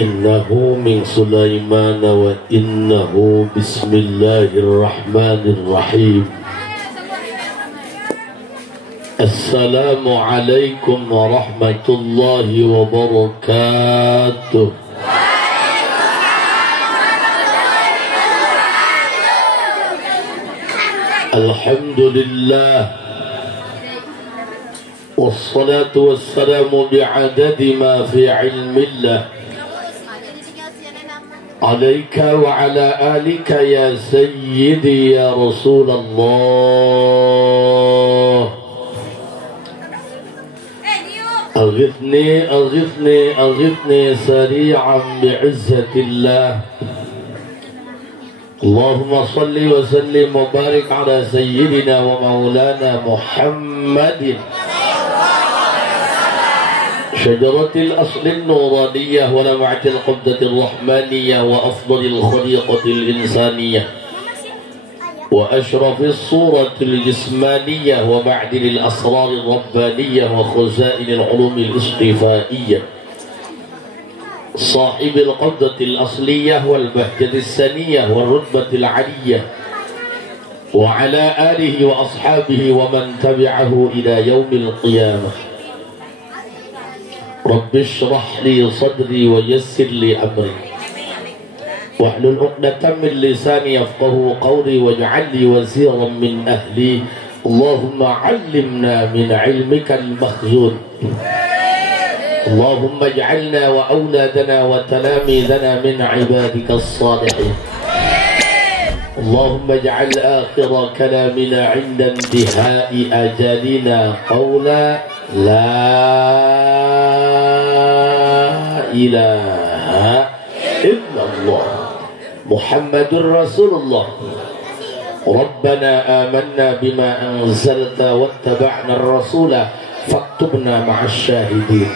Innahu min Sulaiman wa innahu bismillahirrahmanirrahim. Assalamualaikum warahmatullahi wabarakatuh. Alhamdulillah, wassalatu wassalamu bi'adadi ma fi ilmillah alaika wa ala alika ya sayyidi ya Rasulullah. Aghithni aghithni aghithni sari'an bi'izzatillah. Allahumma salli wa sallim wa barik ala sayyidina wa maulana Muhammadin شجرة الأصل النورانية ولمعة القبضة الرحمانية وأفضل الخليقة الإنسانية وأشرف الصورة الجسمانية ومعدن الأسرار الربانية وخزائن العلوم الاصطفائية صاحب القبضة الأصلية والبهجة السنية والرتبة العلية وعلى آله وأصحابه ومن تبعه إلى يوم القيامة. رب اشرح لي صدري ويسر لي أمري واحلل عقدة من لساني يفقهوا قولي واجعل لي وزيرا من أهلي. اللهم علمنا من علمك المخزون. اللهم اجعلنا وأولادنا وتلاميذنا من عبادك الصالحين. اللهم اجعل آخر كلامنا عند انتهاء أجلنا قولا لا إله إلا الله محمد رسول الله. ربنا آمنا بما أنزلت واتبعنا الرسول فاكتبنا مع الشاهدين.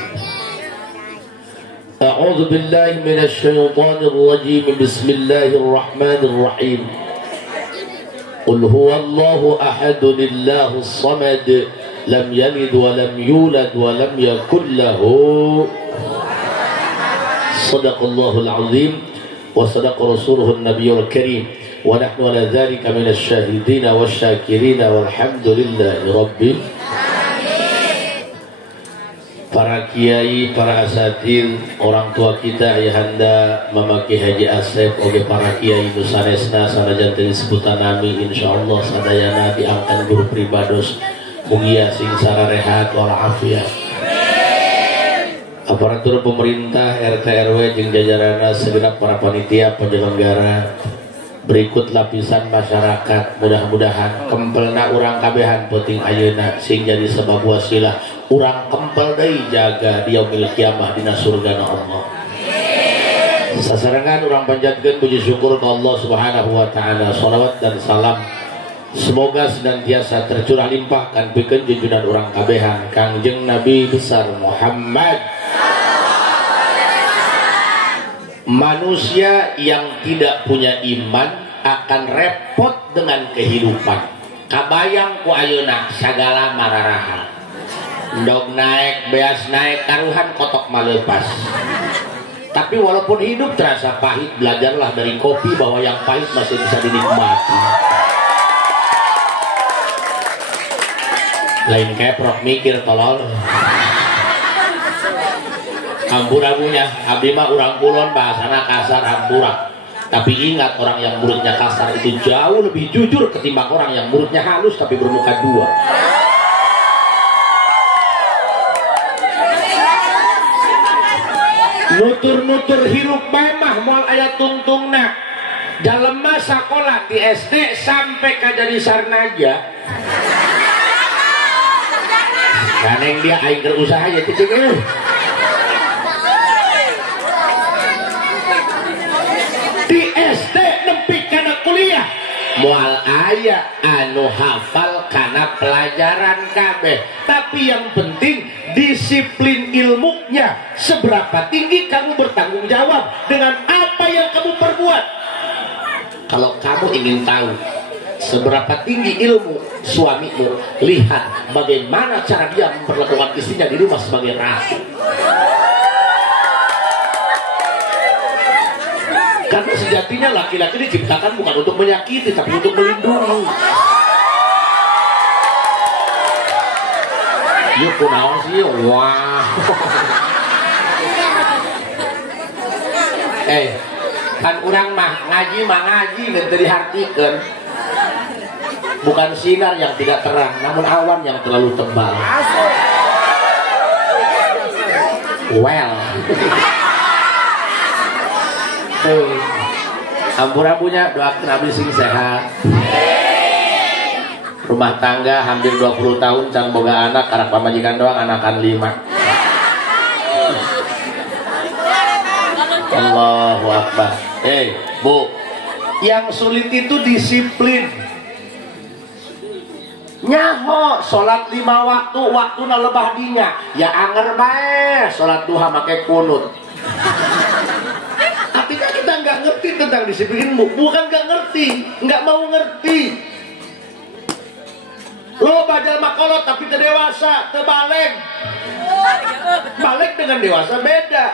أعوذ بالله من الشيطان الرجيم. بسم الله الرحمن الرحيم. قل هو الله أحد الله الصمد لم يلد ولم يولد ولم يكن له. صدق الله العظيم وصدق رسوله النبي الكريم ونحن على ذلك من الشاهدين والشاكرين والحمد لله رب. Para kiai, para asatid, orang tua kita, ayahanda Mama Ki Haji Asep, oge para kiai nusanesna sanajan teu disebutan nami, insyaallah sadayana diangkat guru pribados mugia sing sararehat walafiat. Aparatur pemerintah, RT RW jeung jajaranna segenap para panitia penyelenggara, berikut lapisan masyarakat, mudah-mudahan kempelna urang kabehan penting ayeuna sing jadi sebab wasilah urang kempel deui jaga di yaumil kiamah dina surgana Allah. Sasarangan urang panjatkeun puji syukur ka Allah Subhanahu wa taala. Shalawat dan salam semoga senantiasa tercurah limpahkan pikeun junjungan urang kabehan Kangjeng Nabi besar Muhammad. Manusia yang tidak punya iman akan repot dengan kehidupan. Kabayang ku ayeuna sagala mararaha. Ndog naik, beas naik, karuhan kotok maleupas. Tapi walaupun hidup terasa pahit, belajarlah dari kopi bahwa yang pahit masih bisa dinikmati. Lain keprok mikir tolol. Ampuragunya, abdi mah urang kulon bahasana kasar ampura. Tapi ingat, orang yang mulutnya kasar itu jauh lebih jujur ketimbang orang yang mulutnya halus tapi bermuka dua. Nutur-nutur hirup memah moal aya tungtungna. Dalam masa sekolah di SD sampai ka jadi sarnaja. Kaneng dia aing keur usaha ya teh ceuh. Di SD nempi kana kuliah moal aya anu hafal kana pelajaran kabeh, tapi yang penting disiplin ilmunya seberapa tinggi kamu bertanggung jawab dengan apa yang kamu perbuat. Kalau kamu ingin tahu seberapa tinggi ilmu suamimu, lihat bagaimana cara dia memperlakukan istrinya di rumah sebagai ratu. Karena sejatinya laki-laki diciptakan bukan untuk menyakiti, tapi untuk melindungi. Yuk kunaon sih, wah. Kan orang mah ngaji nggak dihartikan. Bukan sinar yang tidak terang, namun awan yang terlalu tebal. Well. Ampun-ampunnya doakan abdi sing sehat. Rumah tangga hampir 20 tahun can boga anak, karena pamajikan doang anakan 5. Allahu Akbar. Bu, yang sulit itu disiplin. Nyaho sholat 5 waktu na lebah dinya ya anger bae sholat duha make kunut. Artinya kita nggak ngerti tentang disiplin, bukan nggak ngerti, nggak mau ngerti. Lo bajal makolot tapi terdewasa, terbalik. Balik dengan dewasa beda.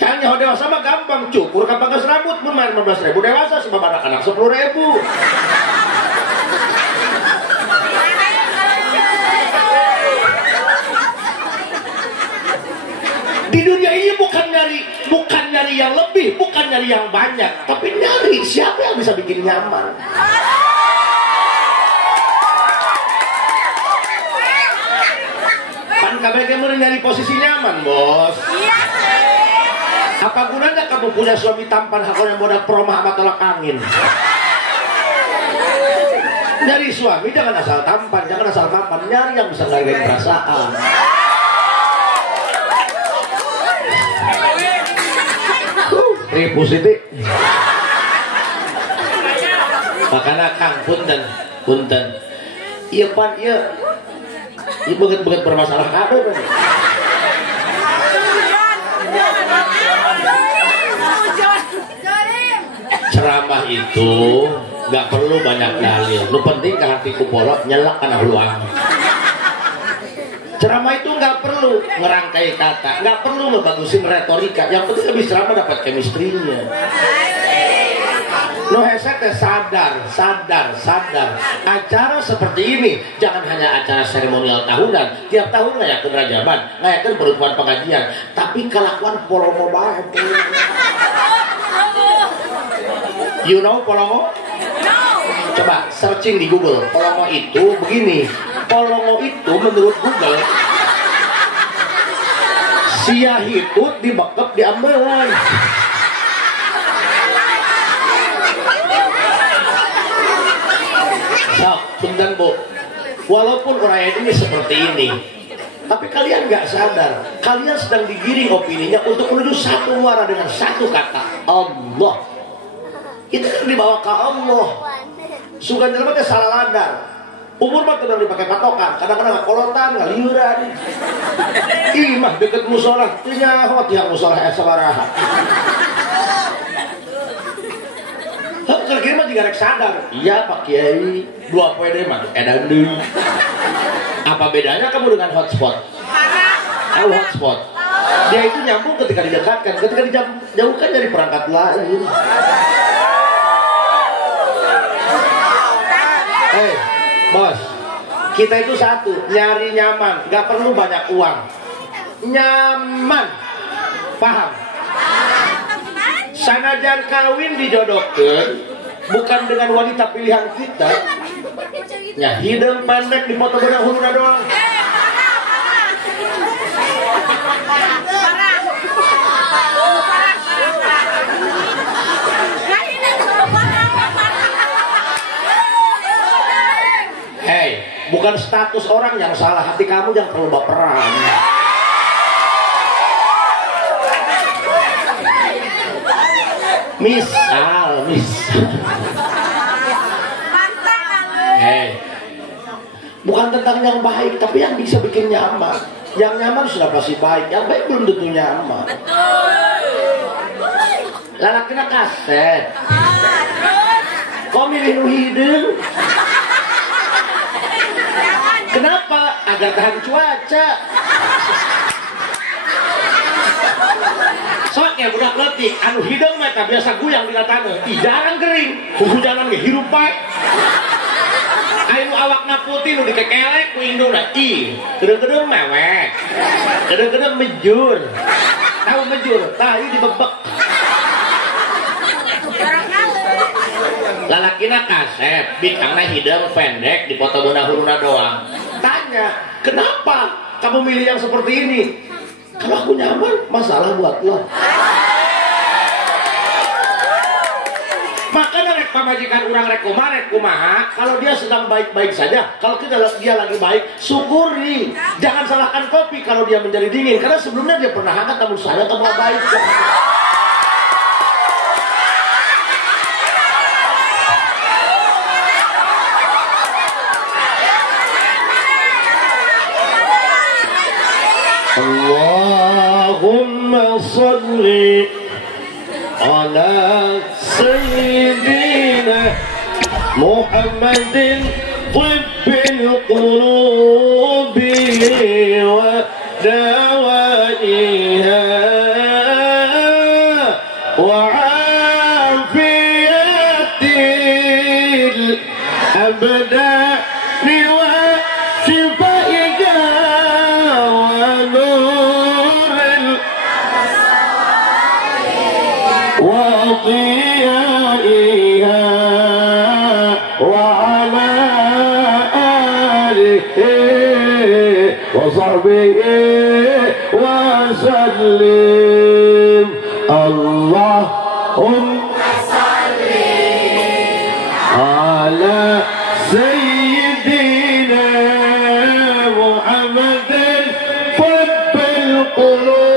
Kan nyaho dewasa mah gampang, cukur ka pangkas rambut mun 15.000 dewasa sebab anak-anak 10.000. Di dunia ini bukan nyari yang lebih, bukan nyari yang banyak, tapi nyari siapa yang bisa bikin nyaman. Pan KBG mau nyari posisi nyaman, bos. Apa gunanya kamu punya suami tampan hakon yang modal promah sama tolak angin? Nyari suami jangan asal tampan, nyari yang bisa ngargain perasaan. Ribu Siti. Makanya Kang punten. Iya pan iya. Iya banget bermasalah kabeh pan. Ceramah itu nggak perlu banyak dalil. Lu penting ke hatiku porok nyelak kana huluang. Ceramah itu nggak perlu ngerangkai kata, nggak perlu ngebagusin retorika. Yang penting habis ceramah dapat chemistry-nya. No heset sadar. Acara seperti ini jangan hanya acara seremonial tahunan. Tiap tahun ngayakeun rajaban, ngayakeun perempuan pengajian, tapi kelakuan polomo bae. You know polongo? Coba searching di Google. Polongo itu begini. Polongo itu menurut Google sia hitut dibekep diambelan. Sok, punten Bu. Walaupun orang ini seperti ini, tapi kalian nggak sadar, kalian sedang digiring opininya untuk menuju satu muara dengan satu kata, Allah. Itu kan dibawa ke Allah. Sugan jelema teh salah ladar. Umur mah tidak dipakai patokan, kadang-kadang nggak kolotan, nggak liuran. Ih mah deket musola, nyaho tiang musola sabaraha. Kira-kira mah juga rek sadar. Iya Pak Kiai, 2 poe deh mah edan deui. Apa bedanya kamu dengan hotspot? Tahu hotspot? Dia itu nyambung ketika didekatkan, ketika dijauhkan dari perangkat lain. Bos, kita itu satu, nyari nyaman, gak perlu banyak uang. Nyaman, paham? Sanajan kawin dijodohkan bukan dengan wanita pilihan kita. Ya hidung pendek di foto benar huluna doang. Hei, bukan status orang yang salah, hati kamu yang terlalu baperan. Misal. Hei, bukan tentang yang baik, tapi yang bisa bikin nyaman. Yang nyaman sudah pasti baik, yang baik belum tentu nyaman. Lalakina kaset. Kok milih nu hidung? Kenapa? Agar tahan cuaca. Sok make budak leutik anu hideung mah biasa guyang di taneuh jarang kering hujanan ge hirup bae anu awakna putih nu dikekelek ku indungna gedeng-gedeng mewek gedeng-gedeng mejur tahu mejur tah ieu dibebek lalakina kasep bikangna hideung pendek dipoto beunah-huruna doang tanya kenapa kamu milih yang seperti ini kalau aku nyaman masalah buat lo makanya rek pamajikan urang rek kumaha kalau dia sedang baik-baik saja kalau dia lagi baik syukuri jangan salahkan kopi kalau dia menjadi dingin karena sebelumnya dia pernah hangat namun saya tambah baik Allahumma salli ala sayyidina Muhammadin tibbil qulubi wa dawaiha wa afiyatil abdani wa shifaiha وضيائها وعلى آله وصحبه وسلم اللهم صل على سيدنا محمد طب القلوب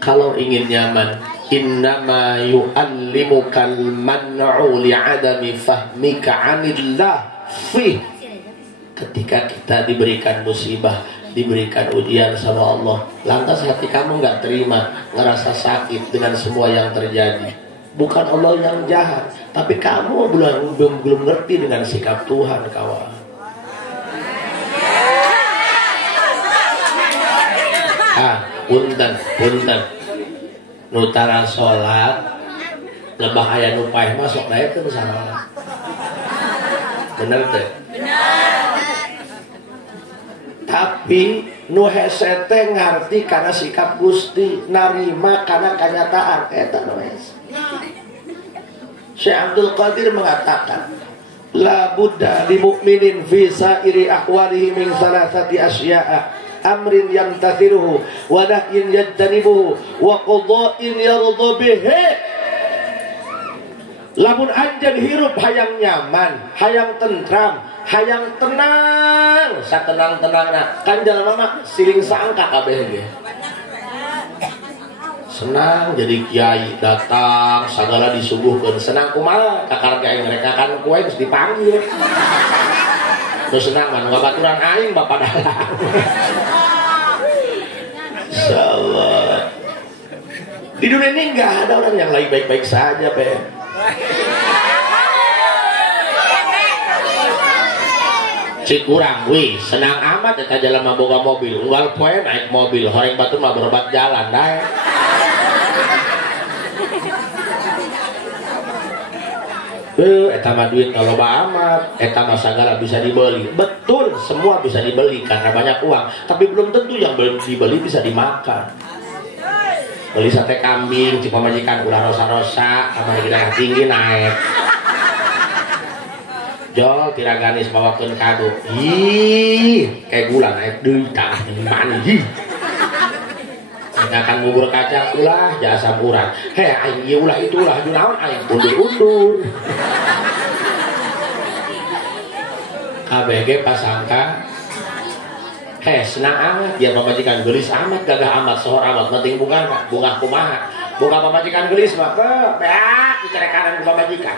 kalau ingin nyaman innama yu'allimukal man'u li'adami fahmika 'anillah fi ketika kita diberikan musibah diberikan ujian sama Allah lantas hati kamu nggak terima ngerasa sakit dengan semua yang terjadi bukan Allah yang jahat tapi kamu belum ngerti dengan sikap Tuhan kawan punten nutara sholat lebah aya nu paeh masuk daekeun salat bener teh tapi nu hese teh ngarti karena sikap Gusti narima karena kenyataan eta nu hese Syekh Abdul Qadir mengatakan la budda li mu'minin fi sa'iri ahwalihi min salasati asya'a amrin yamtathiruhu wa nahyin yajtanibuhu wa qada'in yardha bihi lamun anjeun hirup hayang nyaman hayang tentram hayang tenang satenang-tenangna kan jalma mah siling sangka kabeh ge senang jadi kiai datang sagala disuguhkeun senang kumaha kakarga mereka kan kue geus dipanggil terus senang mah ngabaturan aing bapak dalang insyaallah di dunia ini enggak ada orang yang lagi baik-baik saja Pe cik kurang wih senang amat eta jalema boga mobil unggal poe naik mobil horeng batur mah berobat jalan dae eta mah duit loba amat eta mah sagala bisa dibeli betul semua bisa dibeli karena banyak uang tapi belum tentu yang dibeli bisa dimakan beli sate kambing cik pamajikan ulah rosa-rosa sama kita tinggi naik jol tiraganis bawakeun kado ih kayak gula naik deui tah mandi akan bubur kacang ulah jasa murah aing ieu ulah itu ulah junaon aing undur-undur kabeh ge pasangka senang amat dia pamajikan gelis amat gagah amat sohor amat penting bunga kumaha bunga pamajikan gelis mah beak dicerekanan ku pamajikan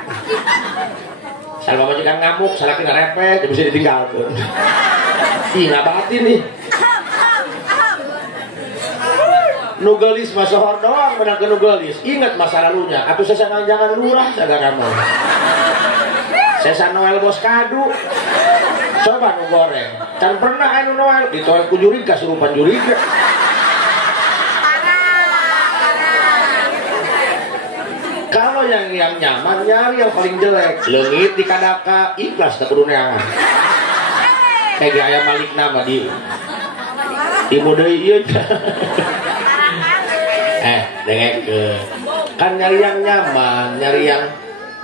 salah pamajikan ngamuk salah kena repet bisa ditinggal tuh ih ngabatin nih nugelis mah sohor doang menang ke nugelis ingat masa lalunya atuh sesangan jangan lurah jaga kamu Sesa Noel bos kadu coba nu goreng can pernah anu Noel ditolak ku juri kasurupan juri kalau yang nyaman nyari yang paling jelek leungit di kadaka ikhlas tak kudu neangan kayak ayam Malik nama di mode ieu dengek kan nyari yang nyaman nyari yang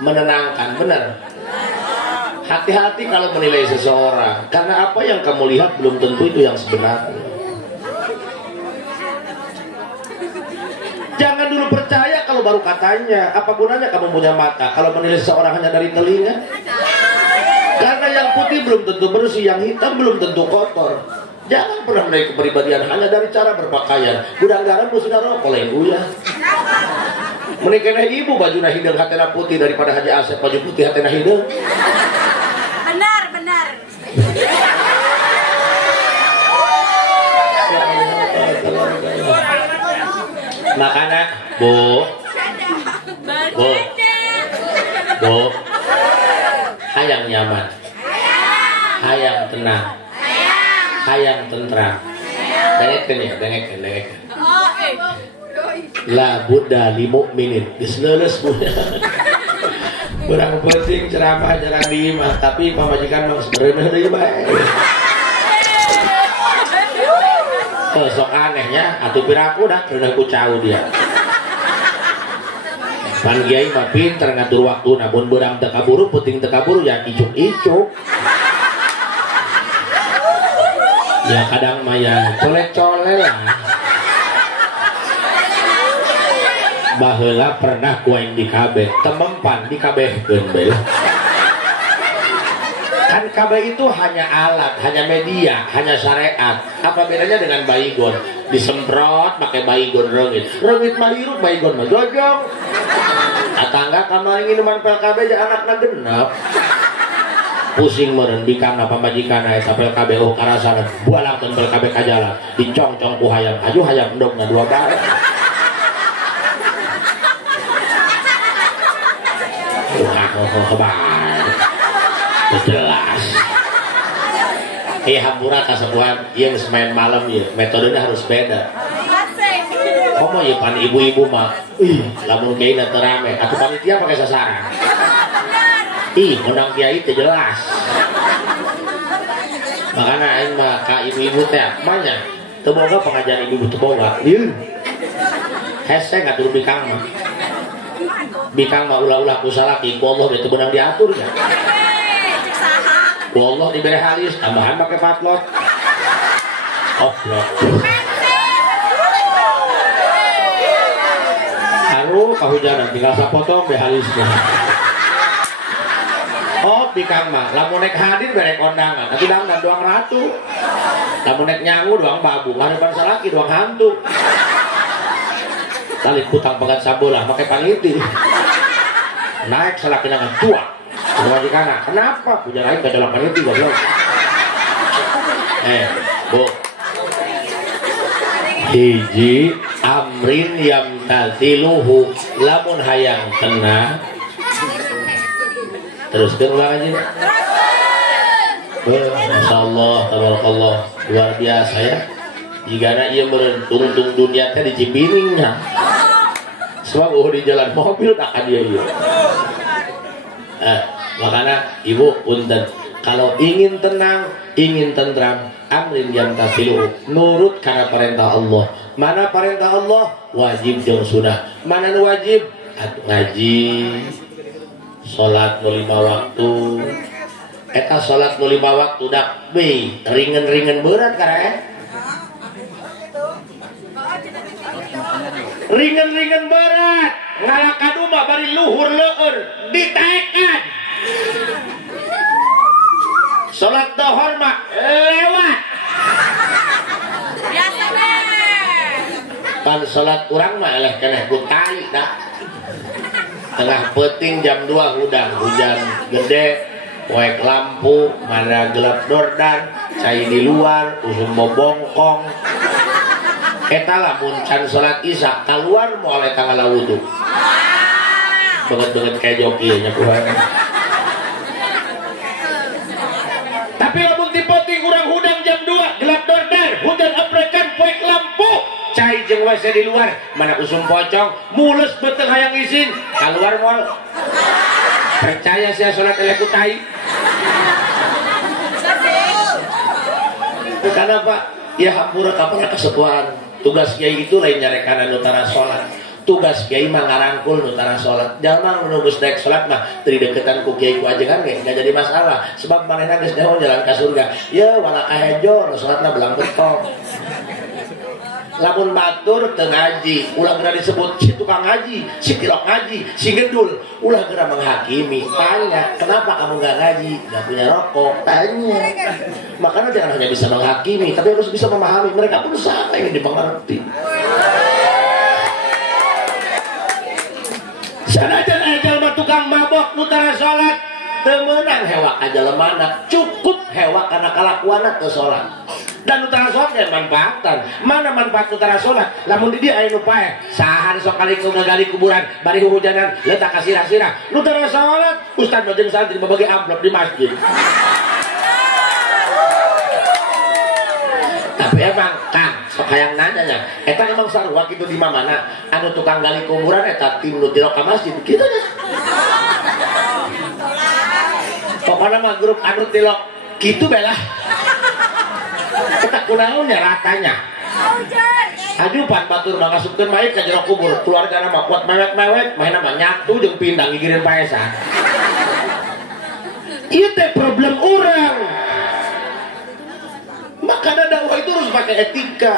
menenangkan bener hati-hati kalau menilai seseorang karena apa yang kamu lihat belum tentu itu yang sebenarnya jangan dulu percaya kalau baru katanya apa gunanya kamu punya mata kalau menilai seseorang hanya dari telinga karena yang putih belum tentu bersih yang hitam belum tentu kotor jangan pernah menilai kepribadian hanya dari cara berpakaian gudang garam musina rokok lenggu ya menikah ibu baju nah hidung hatena putih daripada Haji Asep baju putih hatena hidung benar makanya bu hayang nyaman hayang tenang hayang tentram dengekeun la buddha li mukminin geus leuleus kurang penting ceramah jarang diimah tapi pamajikan mah sebenarnya deui bae sok anehnya atuh piraku dah keuneuh ku cau dia pan kiai mah pinter ngatur waktu namun beurang teu kaburu penting teu kaburu ya icuk-icuk ya kadang mah ya colek-colek lah baheula pernah kuaing di KB temempan di kabehkeun bae kan KB itu hanya alat hanya media hanya syariat apa bedanya dengan baygon disemprot pakai baygon reungit mah hirup baygon mah jojong atangga kamari minuman PLKB ja anakna genep pusing meureun bikangna pamajikanna eta PLKB oh karasana bualangkeun PLKB ka jalan dicongcong ku hayam aju hayam endogna dua bare jelas hampura kasepuhan yang main malam ya metodenya harus beda komo ya pan ibu-ibu mah lamun kiai teu rame atuh panitia pakai sasaran menang kiai teh jelas makanya aing mah ka ibu-ibu teh manya teu boga pengajian ibu-ibu teu boga hese ngatur bikang mah bikang mah ulah-ulah ku salaki ku Allah teu beunang diatur ya ku Allah dibere halis tambahan pakai patlot blok haru kahujanan tinggal sapotong be halisnya bikang mah lamun nek hadir bere kondangan tapi dangdan doang ratu lamun nek nyangu doang babu ngarepan salaki doang hantu tali kutang pegat sabolah pakai paniti naik salaki nangan tua majikanna kenapa punya lain kecolok paniti goblok bu hiji amrin yang tatiluhu lamun hayang tenang teruskan ulang aja Masya Allah tabarakallah luar biasa ya jika ia beruntung dunia teh di Cibiningnya sebab di jalan mobil tak ada dia makanya ibu punten kalau ingin tenang ingin tentram amrin yang tasilu nurut karena perintah Allah mana perintah Allah wajib jeung sunah mana wajib ngaji salat 5 waktu eta salat 5 waktu dak be ringan-ringan berat karena ringan-ringan berat ngalakadu mah bari luhur leueur ditekan salat dohor mah lewat salat urang mah eleh keneh ku tai dah. Tengah peting jam 2 hujan gede, poek lampu, mana gelap dordan, cai di luar, usum bobongkong. Eta lamun can salat isya keluar moal eta ngalawudu. Banget kayak joki nya kumaha. Tapi lamun dipoting urang hudang jam 2 gelap dordan, hujan aprekan poek lampu. Cai jeung WC di luar, mana usum pocong, mulus beteng hayang izin, keluar moal. Percaya sia salat eleh ku tai. Kenapa? Ya hampura kapana kesepuan. Tugas kiai itu lain nyarekan anu tara salat. Tugas kiai mah ngarangkul nu tara salat. Jalma nu geus daek salat mah teu deketan ku kiai ku ajengan ge enggak jadi masalah. Sebab manehna geus nyaho jalan ka surga. Ya wala kahejo nu salatna belang betok. Lamun batur teu ngaji, ulah geura disebut si tukang ngaji, si pilok ngaji, si gendul, ulah geura menghakimi. Tanya, kenapa kamu enggak ngaji? Enggak punya rokok? Tanya. Makanya jangan hanya bisa menghakimi, tapi harus bisa memahami. Mereka pun sama yang dimengerti. Sanajan ajal mah tukang mabok nu tara salat, teu meunang hewak ajalemana, cukup hewak kana kalakuanna teu salat. Dan utara sholat ya manfaatan. Mana manfaat utara sholat? Lamun di dia aya nu paeh, sahan sok kali gali kuburan, bari hujanan, letak ka sirah-sirah. Utara sholat, ustaz jeung santri babagi amplop di masjid. Tapi emang Kang, sok hayang nanya nya, eta emang sarua kitu di mana? Anu tukang gali kuburan eta tim nu tilok ka masjid kitu nya. Pokona mah grup anu tilok kitu belah. Kita kunaonnya ratanya. Ajupan batur mangasupkeun mayit ka jero kubur. Keluargana mah kuat mewek-mewek, mainna mah nyatu jeung pindang gigireun paesan. Ieu teh problem urang. Makanya dakwah itu harus pakai etika.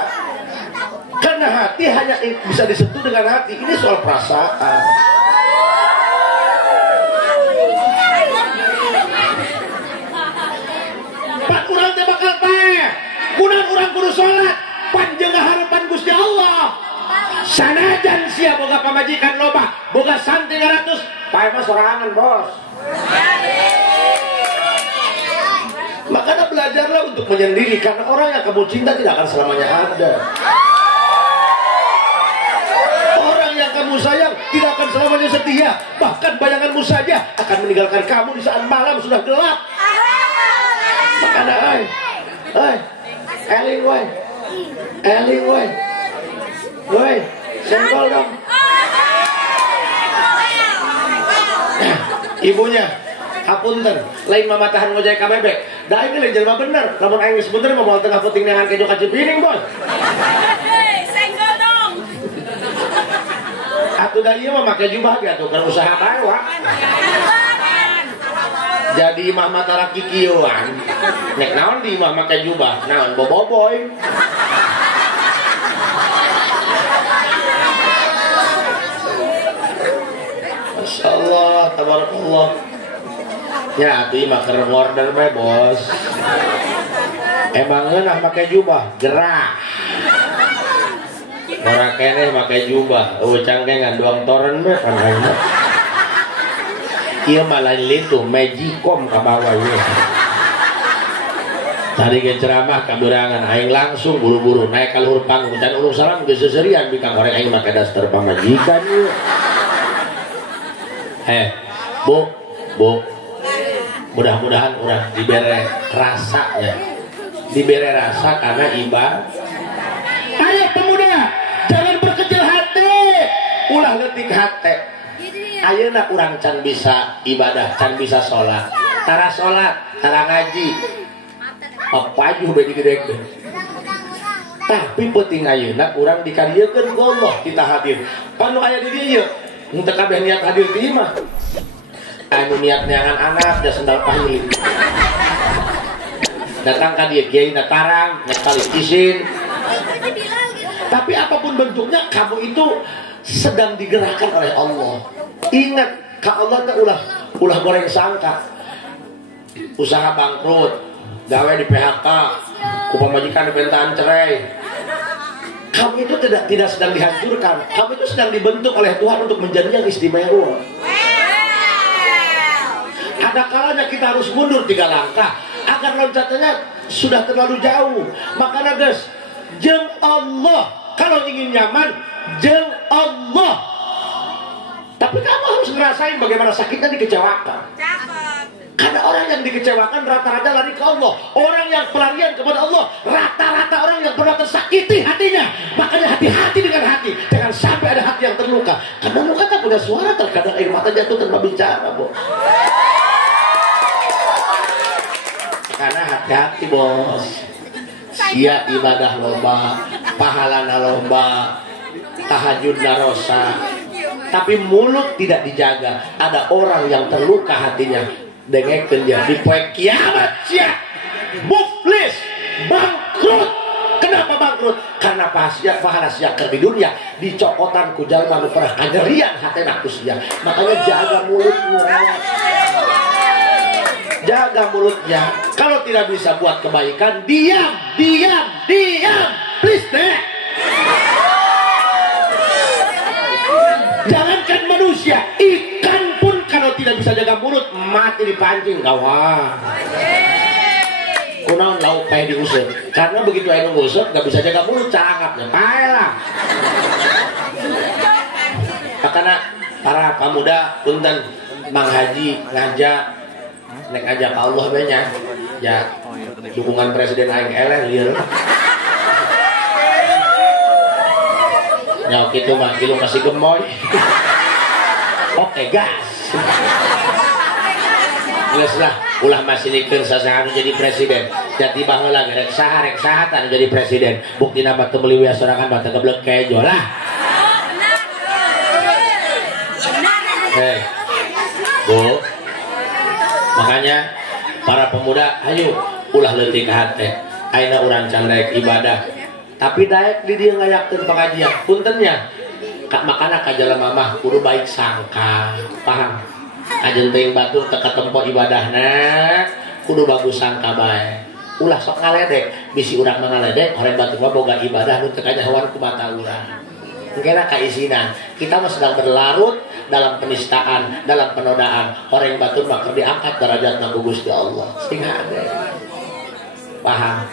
Karena hati hanya bisa disentuh dengan hati. Ini soal perasaan. Pak urang teh bakal paeh. Kunaon urang kudu salat, panjang harapan Gusti Allah. Sanajan sia boga pamajikan loba, boga santri 300, pae mah sorangan, Bos. Makanya belajarlah untuk menyendiri, karena orang yang kamu cinta tidak akan selamanya ada. Orang yang kamu sayang tidak akan selamanya setia, bahkan bayanganmu saja akan meninggalkan kamu di saat malam sudah gelap. Makanya Eling woi, senggol dong. Ibunya, hapunten, lain mamatahan ngojek kabebek. Da ini lain jelema bener. Lamun aing geus bener mah moal tengah puting neangan kejo ka Cipiring, Bos. Senggol dong. Atuh da ieu mah make jubah ge atuh keur usaha bae wa. Jadi imah mata laki kieuan. Nek naon di imah make jubah, naon boboiboy. Masyaallah, tabarakallah. Ya, atuh imah keur order bae, Bos. Emang eunah make jubah, gerah. Ora keneh make jubah, cangkengan doang toren bae pan ayeuna. Ieu mah lain litu magicom ka bawah ieu. Tadi ge ceramah kaberangan aing langsung buru-buru naik ka luhur panggung can ulung salam geus seserian bikang orek aing make daster pamajikan ieu. Bu. Mudah-mudahan urang dibere rasa ya. Dibere rasa karena ibadah. Ayo pemuda, jangan berkecil hati. Ulah leutik hati. Ayeuna urang can bisa ibadah, can bisa sholat, tara ngaji, papajuh bedi gede. Tapi penting ayeuna urang dikariekeun ku Allah kita hadir. Panu aya di dieu, henteu kabeh niat hadir di imah. Anu niat neangan anak da sendal pahili. Datang ka dieu kiai tarang, sekali izin. Tapi apapun bentuknya kamu itu sedang digerakkan oleh Allah. Ingat, ka Allah teh ulah goreng sangka. Usaha bangkrut, gawe di PHK, ku pamajikan di bentaan cerai. Kamu itu tidak sedang dihancurkan, kamu itu sedang dibentuk oleh Tuhan untuk menjadi yang istimewa. Ada kalanya kita harus mundur 3 langkah agar loncatannya sudah terlalu jauh. Makanya guys, jeung Allah, kalau ingin nyaman, jeung Allah. Tapi kamu harus ngerasain bagaimana sakitnya dikecewakan. Karena orang yang dikecewakan rata-rata lari ke Allah. Orang yang pelarian kepada Allah rata-rata orang yang pernah tersakiti hatinya. Makanya hati-hati dengan hati. Jangan sampai ada hati yang terluka. Karena luka tak punya suara, terkadang air mata jatuh tanpa bicara, bos. Karena hati-hati, bos. Sia ibadah loba, pahalana loba, tahajud narosa. Tapi mulut tidak dijaga. Ada orang yang terluka hatinya. Dengekeun dia di poe kiamat sia muflis, bangkrut. Kenapa bangkrut? Karena pahala sia keur di dunia dicokotan ku jalma nu pernah kanyerian hatena ku sia. Makanya jaga mulutmu. Jaga mulutnya. Kalau tidak bisa buat kebaikan, diam. Please deh. Jangankan manusia, ikan pun kalau tidak bisa jaga mulut mati dipancing kawan. Kunaon lauk pae diusir. Karena begitu aya nu ngusir enggak bisa jaga mulut cangapnya. Pae lah. Makanya para pemuda punten Mang Haji ngajak nek ajak Allah we nya. Ya dukungan presiden aing eleh lieur. Nyok itu mah kilo masih gemoy. Oke gas. Geus lah ulah masih nikeun sasaha anu jadi presiden. Jati baheula rek saha anu jadi presiden. Buktina mah teu meuli wias sorangan mah teu geblek kejo lah. Bu. Makanya para pemuda ayo ulah leutik ka hate. Ayeuna urang can daek ibadah. Tapi daek di dia ngayakeun pengajian. Puntennya makana ka jelema mah kudu baik sangka. Paham? Ajeun teuing batur teu katempo ibadahna, kudu bagus sangka bae. Ulah sok ngaledek, bisi urang mah ngaledek, horeng batur mah boga ibadah nu teu kajahoan ku mata urang. Engkena kaisina, kita mah sedang berlarut dalam penistaan, dalam penodaan. Horeng batur mah keur diangkat derajatna ku Gusti Allah. Sing hade. Paham?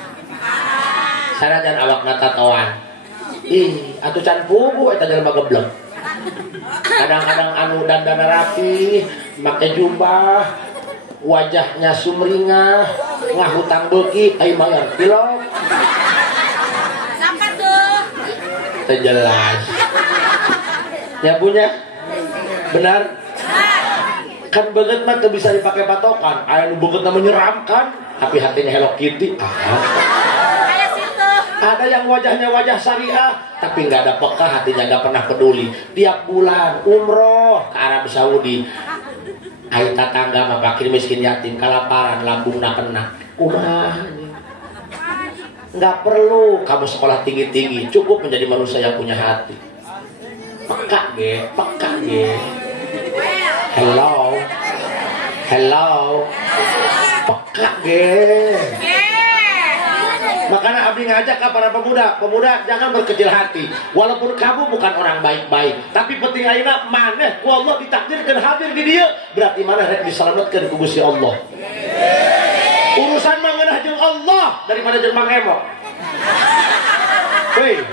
Sanajan awakna tatoan. Ih, atuh can pugu eta jelema geblek. Kadang-kadang anu dandan rapi, make jubah, wajahnya sumringah, ngahutang beuki, ai mayar pilok. Siapa tuh? Teu jelas. Ya punya? Benar? Kan beungeut mah teu bisa dipakai patokan. Aya nu beungeutna menyeramkan, tapi hatinya Hello Kitty. Ada yang wajahnya wajah syariah, tapi nggak ada peka, hatinya nggak pernah peduli. Tiap bulan umroh ke Arab Saudi, ayo tetangga mah fakir miskin yatim kelaparan lambungna kena. Nggak perlu kamu sekolah tinggi-tinggi, cukup menjadi manusia yang punya hati. Peka ge. Hello, peka ge. Makanya abdi ngajak ke para pemuda jangan berkecil hati. Walaupun kamu bukan orang baik-baik, tapi penting ayeuna maneh ku Allah ditakdirkeun hadir di dieu, berarti maneh rek diselametkeun ku Gusti Allah. Urusan mah ngeunah jeung Allah daripada jeung Mang Emo. Hei.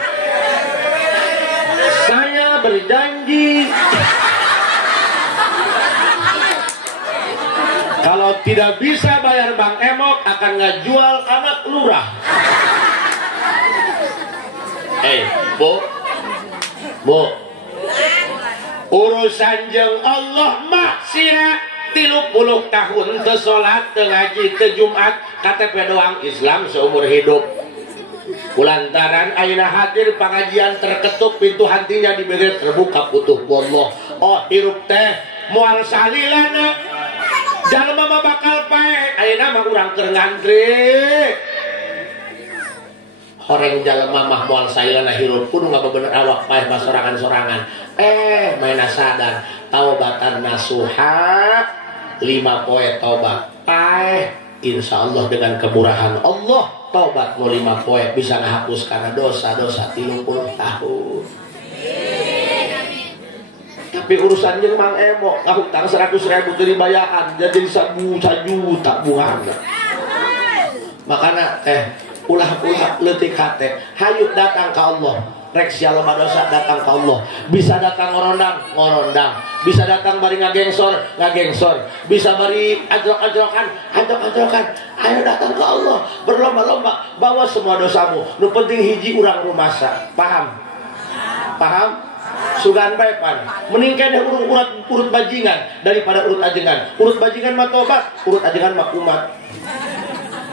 Saya berjanji kalau tidak bisa bayar Bang Emok akan ngejual anak lurah. Bu, urusan jeung Allah mah sia 30 tahun teu salat, teu ngaji, teu Jumat, KTP doang Islam seumur hidup. Kulantaran ayeuna hadir pengajian terketuk, pintu hatinya diberi terbuka putuh Allah. Oh hirup teh moal salilana. Jalma mah bakal pae, ayeuna mah urang keur ngantri. Horeng jalma mah moal salilana hirup kudu ngabebener awak pae mah sorangan-sorangan. Maina sadar taubatan nasuha 5 poe tobat. Pae insya Allah dengan kemurahan Allah tobat mau 5 poe bisa ngahapus karena dosa-dosa 30 tahun. Tapi urusan jeung Mang Emo ngahutang 100.000 dari bayaran jadi 1 juta bunga. Makana ulah-ulah leutik hate hayu datang ke Allah. Rek sia loba dosa datang ke Allah. Bisa datang ngorondang, bisa datang bari ngagengsor, bisa bari ajrok-ajrokan. Ayo datang ke Allah, berlomba-lomba bawa semua dosamu. Nu penting hiji urang rumasa. Paham? Sugan bae pan. Mending keneh urut bajingan daripada urut ajengan. Urut bajingan mah tobat, urut ajengan mah umat.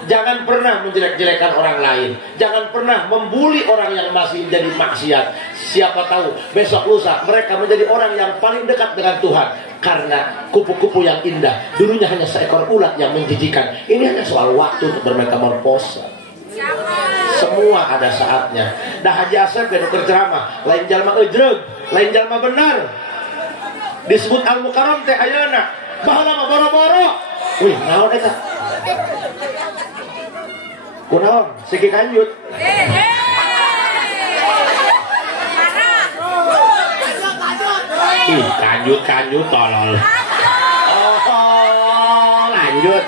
Jangan pernah menjelek-jelekan orang lain. Jangan pernah membuli orang yang masih menjadi maksiat. Siapa tahu besok lusa mereka menjadi orang yang paling dekat dengan Tuhan. Karena kupu-kupu yang indah dulunya hanya seekor ulat yang menjijikan. Ini hanya soal waktu untuk bermetamorfosa. Semua ada saatnya. Dah Haji Asep dan ceramah lain jalma ejreg, lain jalma benar. Disebut Al-Mukarram teh ayeuna baheula mah boro-boro. Wih, naon eta? Kunaon? Siki kanjut. Ih, kanjut tolol. Oh, lanjut.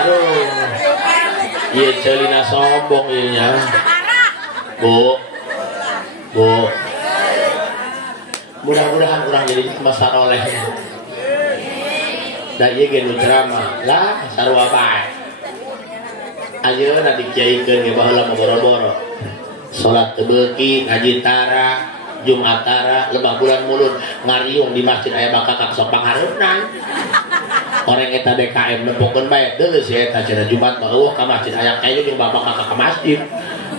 Aduh. Iya celina sombong ieu. Bu. Mudah-mudahan orang jadi masa oleh. Da ieu ge nu drama. Lah sarua bae. Ayeuna dikiaikeun ge baheula mah boro-boro. Salat teu beuki, ngaji tara, Jumat tara, lebah bulan mulun ngariung di masjid aya bakakak sok panghareunan. Orang eta DKM nempokeun bae deuleu si eta cenah Jumat mah eueuh ka masjid aya kayu jeung bapak kakak ka masjid.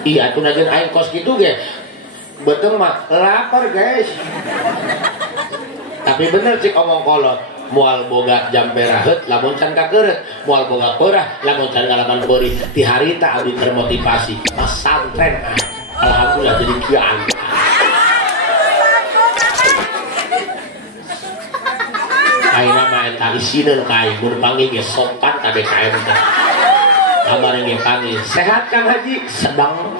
Iya atuh najeun aing kos kitu ge. Betul mah lapar guys. Tapi bener cik omong kolot. Mual boga jam peraheut lamun can kakeureut, mual boga peurah lamun can ngalaman beuri. Ti harita abdi termotivasi pasantren. Alhamdulillah jadi kian. Ayeuna mah eta isieun ka aing mun panggil ge sopan ka BKM teh. Kamari ge panggil, "Sehat Kang Haji?" "Sedang."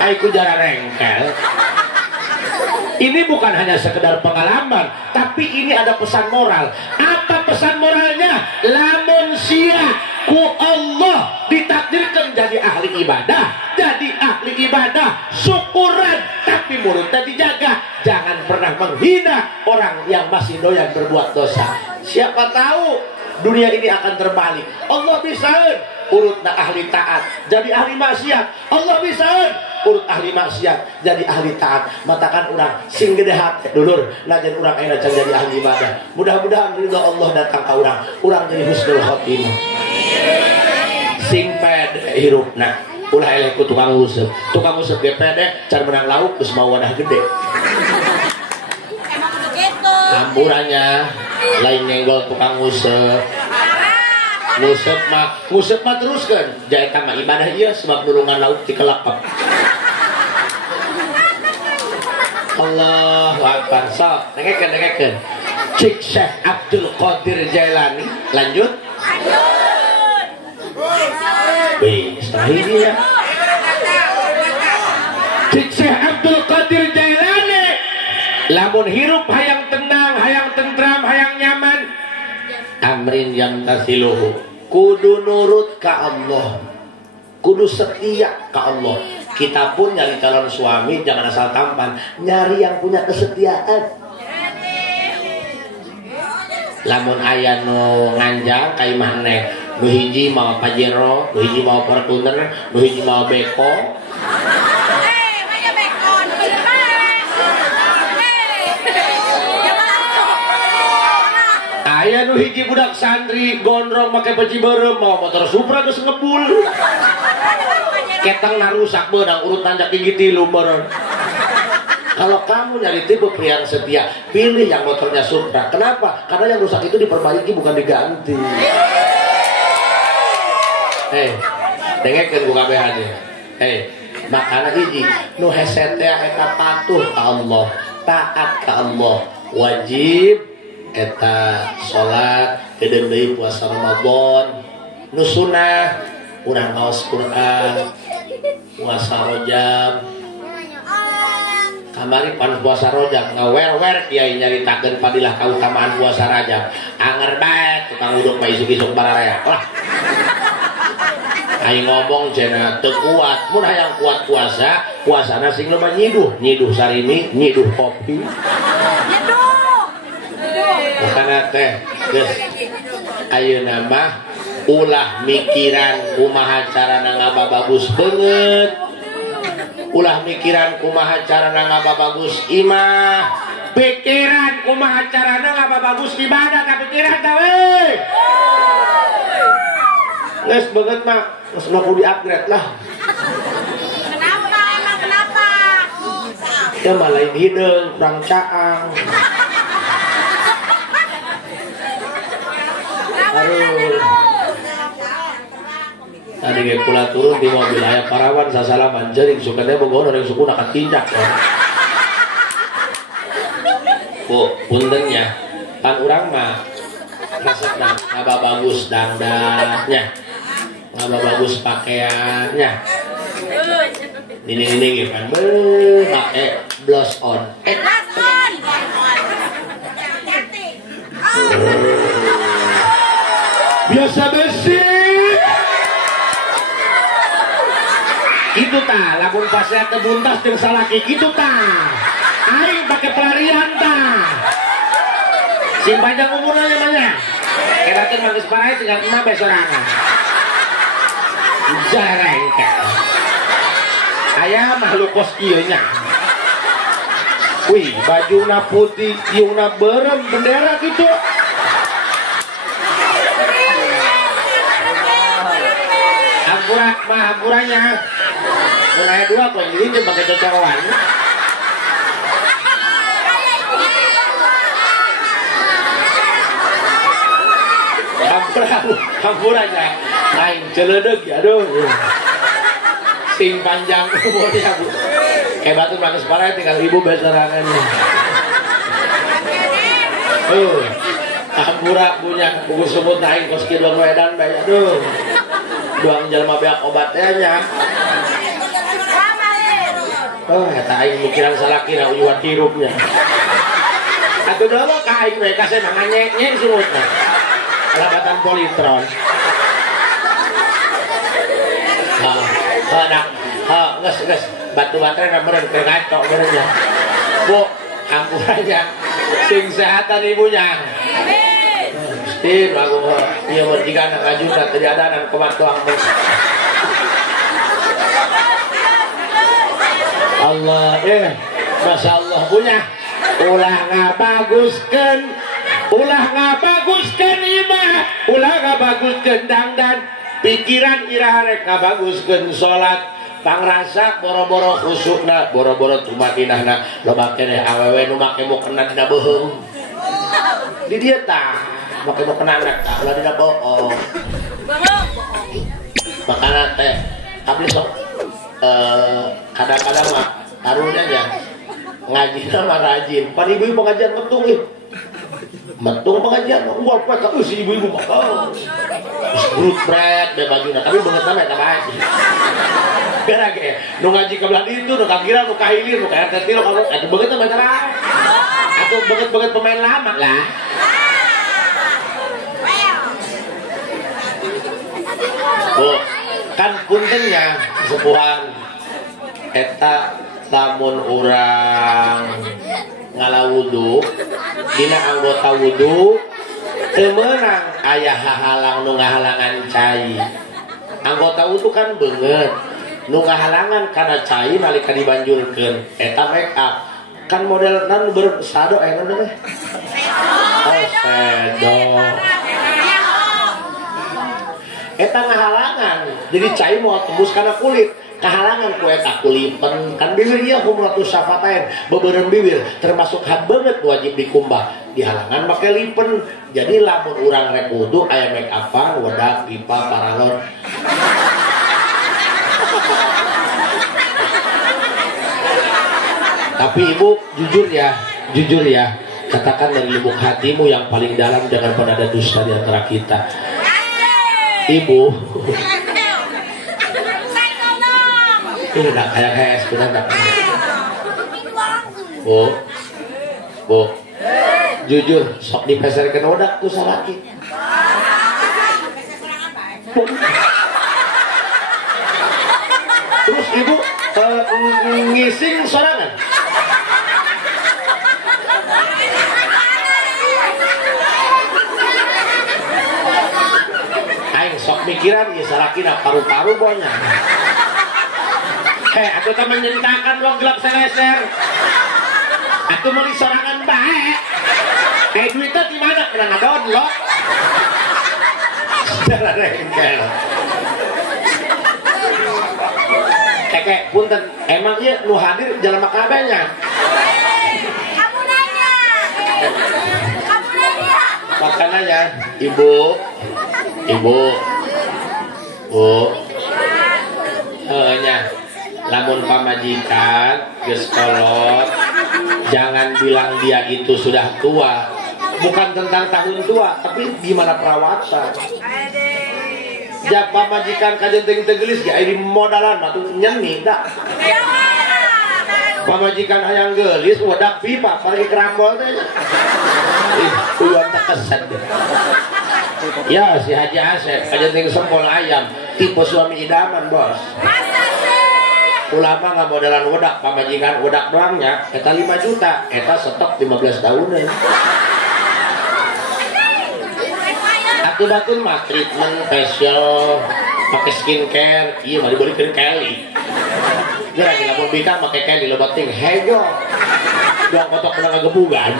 Ai ku jara rengkel. Ini bukan hanya sekedar pengalaman, tapi ini ada pesan moral. Apa pesan moralnya? Lamun sia ku Allah ditakdirkan jadi ahli ibadah, syukuran, tapi mulutnya dijaga. Jangan pernah menghina orang yang masih doyan berbuat dosa. Siapa tahu dunia ini akan terbalik. Allah bisa urutna ahli taat jadi ahli maksiat. Allah bisa urut ahli maksiat jadi ahli taat. Matakan orang sing gede hati dulur lajen orang ayeuna can jadi ahli ibadah. Mudah-mudahan ridho Allah datang ka urang jadi husnul khotimah. Sing pede hirupna ulah eleh ku tukang useup ge pede can menang lauk geus mau wadah gede. Emang begitu. Amburannya lain nyenggol tukang useup. Ngusep mah teruskan jaetan mah ibadah ieu sebab nulungan lauk dikelakep. Allahu Akbar. Sok dengekeun. Cik Syekh Abdul Qadir Jailani. Lanjut. Wih, setengah ini ya. Cik Syekh Abdul Qadir Jailani. Lamun hirup hayang tenang, hayang tentram, hayang nyaman. Amrin yang tasiluhu, kudu nurut ka Allah, kudu setia ka Allah. Kita pun nyari calon suami jangan asal tampan, nyari yang punya kesetiaan. Lamun aya nu nganjang ka imah neh, nu hiji mau Pajero, nu hiji mau Fortuner, nu hiji mau Beko. Aya nu hiji budak santri gondrong make peci beureum mau motor Supra geus ngebul. Ketang narusak beunang urut tanjak tinggi 3 beureum. Kalau kamu nyari tipe pria yang setia, pilih yang motornya Supra. Kenapa? Karena yang rusak itu diperbaiki bukan diganti. Dengekeun ku kabehane. Makana hiji nu hese teh eta patuh ka Allah, taat ka Allah, wajib eta salat kedeung deui puasa Ramadan nu sunah urang maos Quran puasa Rajab kamari pan puasa Rajab ngawer-wer kiai nyaritakeun fadilah kautamaan puasa Rajab anger bae tukang uduk mah isuk-isuk bararea lah aing ngomong cenah teu kuat mun hayang kuat puasa puasana sing loba nyiduh sarimi nyiduh kopi makana teh geus ayeuna mah ulah mikiran kumaha carana ngababagus beungeut ulah mikiran kumaha carana ngababagus imah pikiran kumaha carana ngababagus ibadah kapikiran tah we geus beungeut mah geus kudu di-upgrade lah Kenapa? Emang kenapa? ya mah lain hideung kurang caang aduh tadi ge kula turun di mobil aya parawan sasalaman jeung sukana bogoh orang suku nak tindak Bu puntennya pan urang mah resepna ngababagus dangdangnya ngababagus pakaiannya ini ge kan make blush on biasa besi itu tah lamun pasea tebuntas jeung salaki kitu tah aing pake pelarian tah sing panjang umurna nya mah nya kerateun mah geus parae tinggal imah bae sorangan jarang teh aya makhluk kos ieu nya wih bajuna putih iungna beureum bendera kitu akurat mah akurannya mulai dua kok jadi pakai cocokan hampurannya lain celedeg ya aduh sing panjang umurnya Bu kayak batu manis parah tinggal ibu besarangan hampura punya buku sebut naik kos kidong wedan banyak aduh doang jalma beak obatnya nya eta aing mikiran salakina uyuan tirupnya atuh dulu ka aing we kasih manganyek-nyek surutna labatan politron geus batu baterai na meureun teh ngaco meureun ya Bu ampurannya sing sehatan ibunya Gusti lagu ieu mah digana ngajuna teu diadanan kumaha tuang Allah Masya Allah punya ulah ngabaguskeun imah ulah ngabaguskeun dangdan pikiran iraha rek ngabaguskeun salat pangrasa boro-boro khusukna boro-boro tumadinahna loba keneh awewe nu make mukena dina beuheung di dieu tah make mukena anak tah ulah dina bohong makana teh abdi sok kadang-kadang mah karunya nya ngaji mah rajin pan ibu-ibu pengajian metung pengajian gua ka si ibu-ibu mah brut bret da bajuna tapi beungeut mah eta bae gara ge nu ngaji ka belah ditu nu kakira nu kahilir nu ka RT 3 kamu eta beungeut mah eta bae atuh beungeut pemain lama lah Bu kan puntennya sepuhan eta lamun urang ngalawudu dina anggota wudu teu meunang aya hahalang nu ngahalangan cai anggota wudu kan beungeut nu ngahalangan kana cai nalika dibanjurkeun eta make up kan model nan bersado aya nu teh sedo eta ngahalangan jadi cai mau tembus kana kulit kahalangan ku eta kulipen kan bibir ieu humratus syafatain beubeureuh bibir termasuk habeungeut wajib dikumbah dihalangan make lipen jadi lamun urang rek wudu aya make upan wedak pipa paralon tapi ibu jujur ya Katakan dari lubuk hatimu yang paling dalam, jangan pernah ada dusta di antara kita. Ibu. Ini tak kayak es, benar tak? Bu, jujur, sok dipeserkan odak tuh salaki. Terus ibu ngising sorangan. Aing sok mikiran ya salaki nak paru-paru bonya. Aku tak menceritakan lo gelap seleser. Aku mau disorangan baik. Duitnya di mana? Pernah ngadon lo. Saudara rengkel. Kayak punten, emang iya lu hadir jalan makabenya. Kamu nanya. Makan aja, ibu. Lamun pamajikan geus kolot, jangan bilang dia itu sudah tua. Bukan tentang tahun tua, tapi gimana perawatan. Jak pamajikan kajenteng tegelis ge aya di modalan mah tuh nyeni da. Pamajikan hayang gelis wadak pipa pergi kerambol teh. Uyuan teh keset. Ya si Haji Asep kajenteng sempol ayam, tipe suami idaman, Bos. Ulama nggak modelan wadak, pamajikan wadak doangnya, eta 5 juta, eta stok 15 tahun ya. Aku batul mah treatment facial, pakai skincare, iya mah dibelikan Kelly. Dia lagi lamun bintang pakai Kelly lo bating, hego, doang kotok menang kegebugan,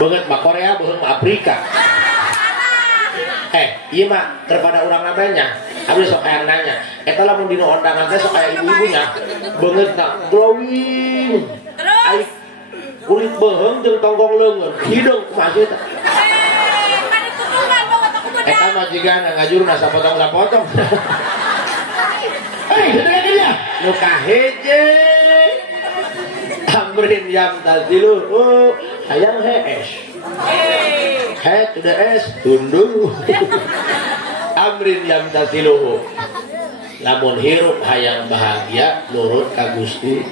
banget mah Korea, banget mah Afrika. Iya mah kepada orang namanya, aku sok kayak nanya, eta lamun dino undangan teh sok kayak ibu-ibunya, banget nak glowing, air kulit beheng jeung tonggong leungeun, hidung masih teh. Eta mah jiga ngajurna sapotong-sapotong. Dengerin dia. Nu kaheje. Amrin yang tadilu, hayang hees. He to the es, tundu. Amrin yang tadilu. Lamun hirup hayang bahagia, nurut ka Gusti.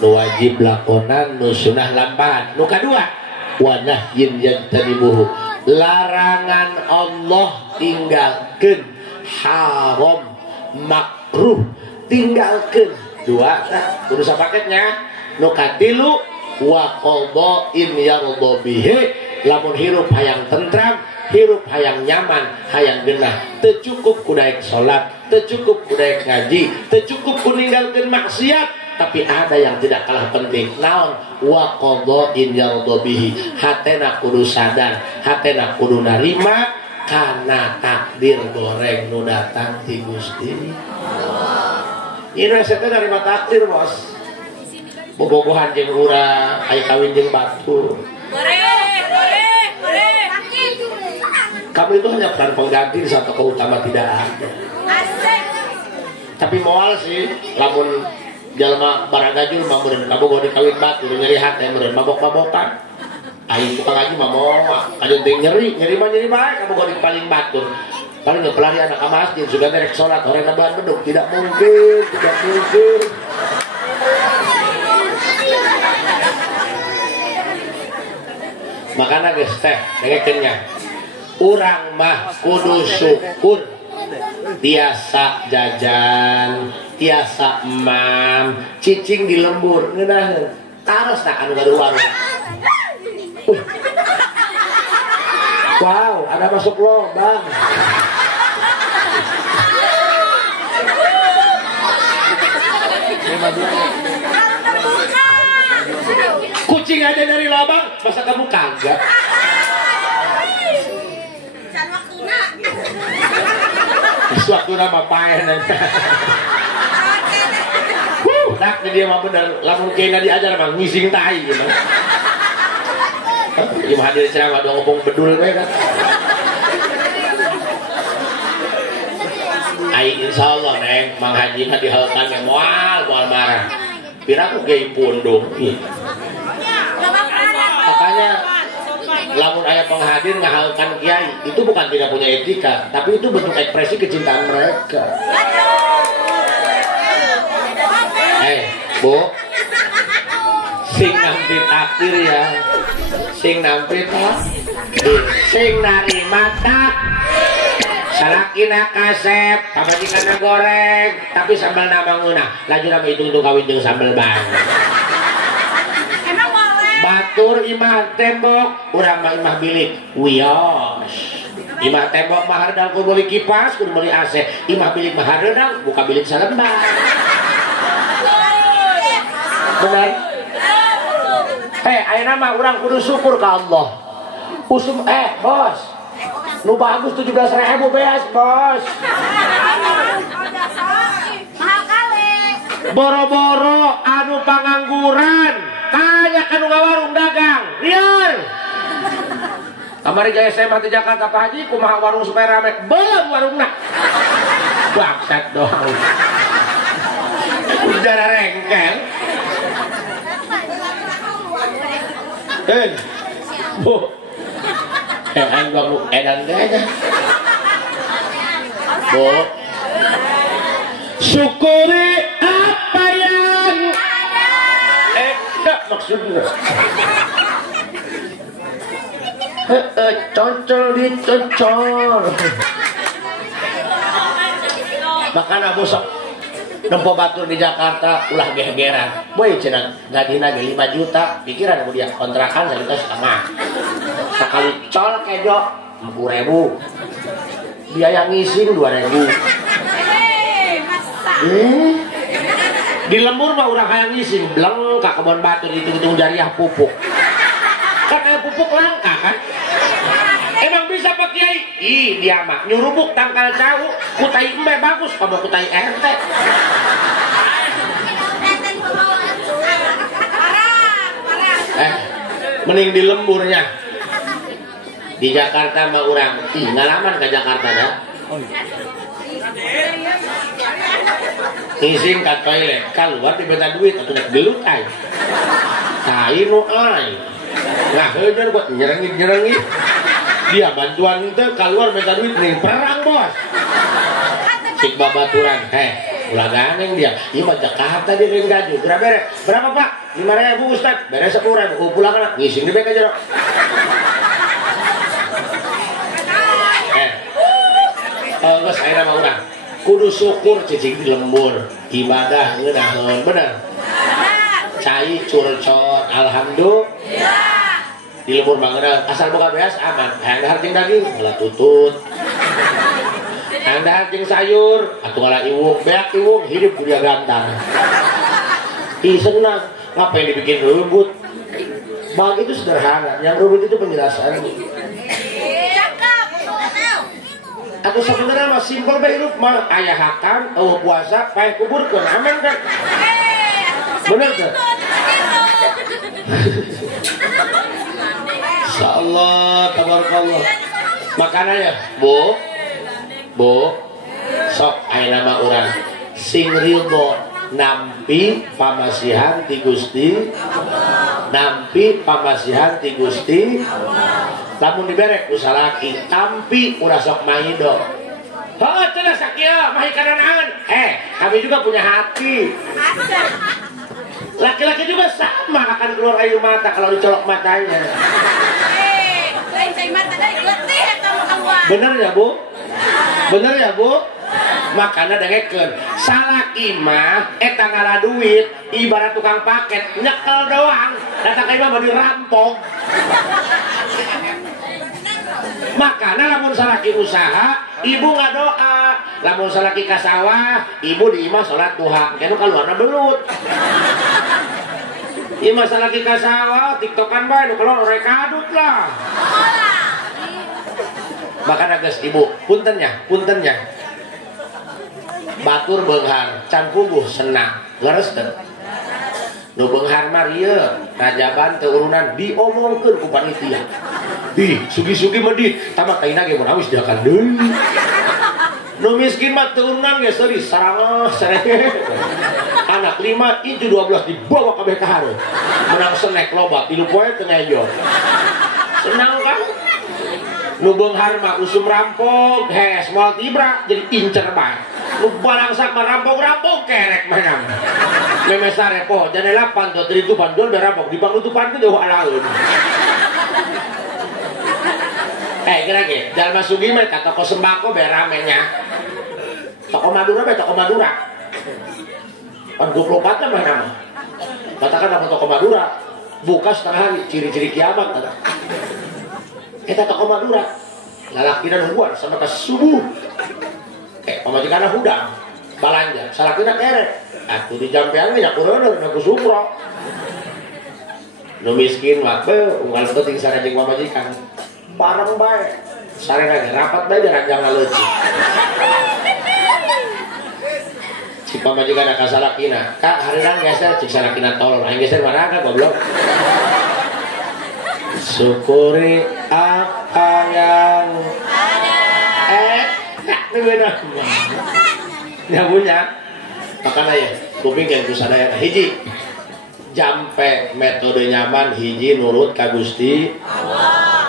Nu wajib lakonan, nu sunah lampahan. Nu kadua, wanah yin yang tadimuhu. Larangan Allah tinggalkan, haram makruh tinggalkan. Dua urusan paketnya nukatilu wa qada'in yarda bihi. Lamun hirup hayang tentram, hirup hayang nyaman, hayang genah, teu cukup kudaek salat, teu cukup kudaek ngaji, teu cukup ku ninggalkeun maksiat. Tapi ada yang tidak kalah penting. Naon? Wa qada'in yarda bihi. Hatena kudu sadar, hatena kudu narima kana takdir goreng nu datang ti Gusti. Ini saya narima takdir, Bos. Bobogohan jeung urang, aya kawin jeung batu. Boleh. Kamu itu hanya peran pengganti, di satu utama tidak ada. Tapi moal sih, lamun jalma barangajul mah meureun kabogoh dikawin batu nyeri hate meureun mabok-mabokan. Aing tukang ngaji mah moal, kajeuting nyeri bae kabogoh dipaling batur. Paling pelari anak ka masjid sudah derek salat horena bahan beduk, tidak mungkin. Makanya geus teh dengekeunnya. Urang mah kudu syukur. Tiasa jajan, tiasa emam, cicing di lembur, ngeunaheun. Taros tak anu gaduh warung. Wow, ada masuk lobang. Kucing ada dari lobang, masa kamu kagak? Suatu nama paen nak dia mah bener lamun kena diajar mah ngising tai gitu. Ieu hadir ceramah do ngomong bedul we kan. Ai insyaallah neng Mang Haji mah dihalkan moal marah. Pira ku ge pundung. penghadir ngahalkan kiai itu bukan tidak punya etika, tapi itu bentuk ekspresi kecintaan mereka. Bu, sing nampi takdir ya, sing nampi sing narima tak salakina kasep kabadikana goreng tapi sambal nama nguna laju nama itu kawin jeung sambal bang batur imah tembok urang mah imah bilik wios imah tembok mah hardal ku beli kipas ku beli AC imah bilik mah hardal buka bilik salembar benar. Ayeuna mah urang kudu syukur ka Allah. Usum bos. Nu bagus 17.000 beas, bos. Mahal kali. Boro-boro anu pangangguran, kaya anu ngawarung dagang. Liar. Kamari jaya SMA di Jakarta Pak Haji kumaha warung supaya rame. Belum warungna. Bangsat doang. Udara rengkel. Bu, bang edan aja. Bu, syukuri apa yang enggak maksudnya. Concol dicocol. Makanya bosok nempo batur di Jakarta ulah gegeran boy cenah gadina ge 5 juta pikiran kemudian kontrakan sajuta sama sekali col kejo 10.000 biaya ngising 2.000 di lembur mah urang hayang ngising bleng ka kebon batur hitung-hitung jariah pupuk kan aya pupuk langka kan emang bisa Pak Kiai? Ih dia mah nyurubuk tangkal jauh kutai embe bagus kalau kutai RT mending di lemburnya di Jakarta mah urang ngalaman ke Jakarta dah ngising ke toilet keluar dibeta duit atau gelut ay tai nu ay nah heudeun buat nyerengit dia bantuan itu keluar minta duit nih perang bos sik babaturan ulah ganeng dia ieu mah Jakarta dia ring gaji berapa Pak 5.000 Ustaz beres 10.000 pulang anak ngising di beka jero geus ayeuna mah urang kudu syukur cicing di lembur ibadah ngeunaheun bener cai curcol alhamdulillah di lembur mangeunang asal boga beas aman hayang dahar jeung daging malah tutut hayang dahar jeung sayur atuh ngalah iwung beak iwung hidup kudu gantang ih senang ngapain dibikin ribut bang itu sederhana yang ribut itu penjelasan atau sebenarnya mah simpel bae hidup mah aya hakam eueuh puasa paeh kuburkeun aman kan bener kan Insyaallah tabarakallah makanannya Bu sok ayeuna mah urang sing ridho nampi pamasihan ti Gusti nampi pamasihan ti Gusti lamun diberek ku salaki tampi urang sok maido heuh cenah sakieu mahi kadanaan kami juga punya hati laki-laki juga sama akan keluar air mata kalau dicolok matanya bener ya Bu bener ya Bu makanya dengekeun salaki mah eta ngala duit ibarat tukang paket nyekel doang datang ka imah mah dirampok makanya lamun salaki usaha ibu ngadoa lamun salaki ka sawah ibu di imah salat duha kena kaluarna belut imah salaki ka sawah tiktokan bae nu kalau rekadut lah makanya geus ibu puntennya batur beunghar can puguh senang leres teu nu beunghar mah ieu rajaban teu urunan diomongkeun ku panitia ih sugi-sugi mah di tamat kaina ge mun awis diakan deui nu miskin mah teu urunan ge seuri sarangah sereh anak 5 itu 12 dibawa kabeh ka hareup menang snack loba 3 poe teu ngejo senang kan nu beunghar mah usum rampok hes moal tibra jadi incer bae nu balangsak mah rampok kerek mana memes sarepo janela panto tritu pandol berampok di panglutupan teh jauh alaeun kira-kira jalma sugih mah ka toko sembako bae ramenya toko Madura bae toko Madura kan 24 mah nama katakan nama toko Madura buka setengah hari ciri-ciri kiamat kata kita toko Madura lalakina nungguan sampai ke subuh pamajikanna hudang balanja salakina kere atuh di jampean nya kureuneur na ku sumro nu miskin mah beuh unggal teuing sareng pamajikan bareng bae sareng aja rapat bae jarang ngaleucih si pamajikan ka salakina kak hariran geser cik salakina tolol aing geser mana ka goblok syukuri apa yang ada ini beda nggak punya makanya ya kuping yang kusadaya hiji jampe metode nyaman hiji nurut ka Gusti